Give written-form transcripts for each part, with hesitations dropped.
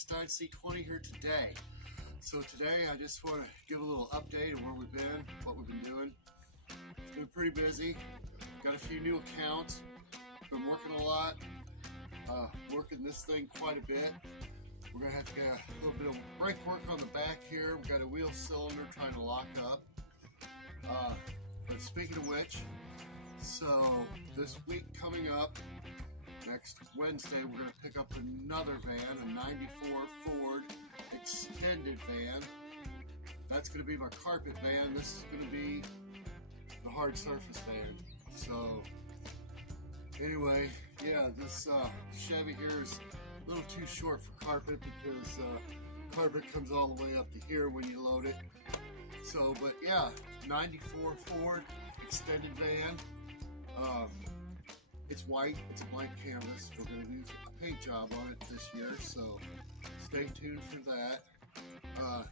FRANKENSTEIN C20 here today. So today I just want to give a little update on where we've been, what we've been doing. It's been pretty busy. Got a few new accounts. Been working a lot. Working this thing quite a bit. We're going to have to get a little bit of brake work on the back here. We've got a wheel cylinder trying to lock up. But speaking of which, so this week coming up, next Wednesday, we're going to pick up another van, a 94 Ford extended van. That's going to be my carpet van. This is going to be the hard surface van. So anyway, yeah, this Chevy here is a little too short for carpet because carpet comes all the way up to here when you load it. So, but yeah, 94 Ford extended van. It's white, it's a blank canvas. We're going to do a paint job on it this year, so stay tuned for that.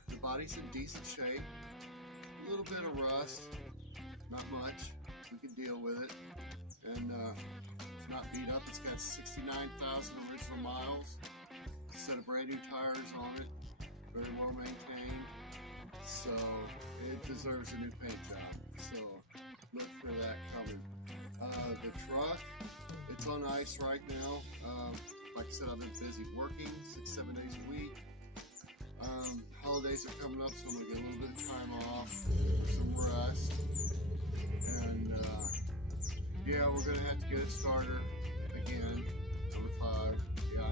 The body's in decent shape. A little bit of rust, not much. We can deal with it. And it's not beat up. It's got 69,000 original miles. A set of brand new tires on it. Very well maintained. So it deserves a new paint job. So look for that coming. The truck, it's on ice right now. Like I said, I've been busy working 6-7 days a week. Holidays are coming up, so I'm going to get a little bit of time off, some rest. And yeah, we're going to have to get it started again. Number 5. Yeah, I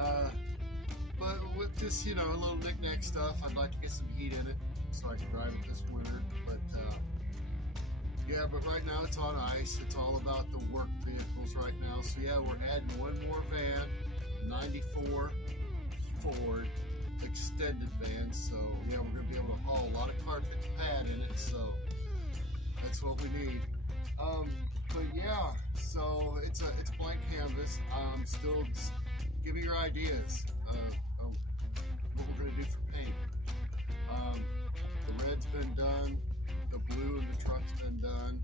know. But with just, you know, a little knick-knack stuff, I'd like to get some heat in it so I can drive it this winter. But yeah, but right now it's on ice. It's all about the work vehicles right now. So yeah, we're adding one more van, 94 Ford extended van. So yeah, we're gonna be able to haul a lot of carpet and pad in it. So that's what we need. But yeah, so it's a blank canvas. Still, give me your ideas of what we're gonna do for paint. The red's been done. The blue in the truck's been done.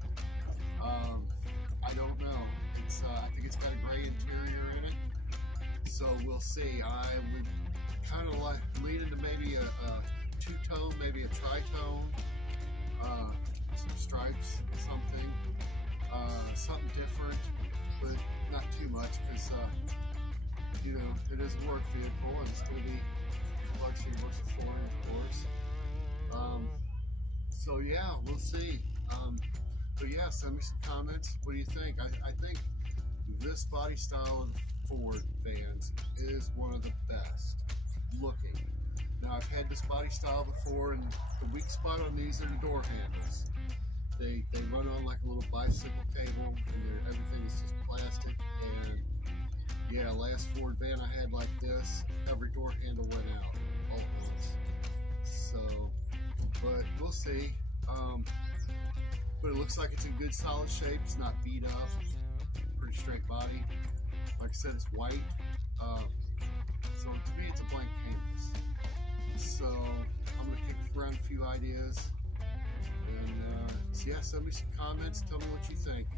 I don't know. It's I think it's got a gray interior in it. So we'll see. I would kind of like lean into maybe a two-tone, maybe a tri-tone, some stripes, something different, but not too much because you know, it is a work vehicle and it's going to be luxury versus foreign, of course. So yeah, we'll see. But yeah, send me some comments. What do you think? I think this body style of Ford vans is one of the best looking. Now I've had this body style before, and the weak spot on these are the door handles. They run on like a little bicycle cable, and everything is just plastic. And yeah, last Ford van I had like this, every door handle went out all at once. So, but we'll see. But it looks like it's in good solid shape. It's not beat up. Pretty straight body. Like I said, it's white. So to me, it's a blank canvas. So I'm gonna kick around a few ideas. And so yeah, send me some comments. Tell me what you think.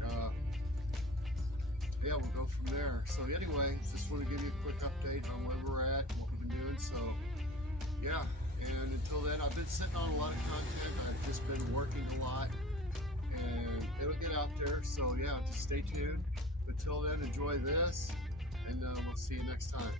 Yeah, we'll go from there. So anyway, just want to give you a quick update on where we're at and what we've been doing. So yeah, and until then, I've been sitting on a lot of content. I've just been working a lot, and it'll get out there. So yeah, just stay tuned. But till then, enjoy this, and we'll see you next time.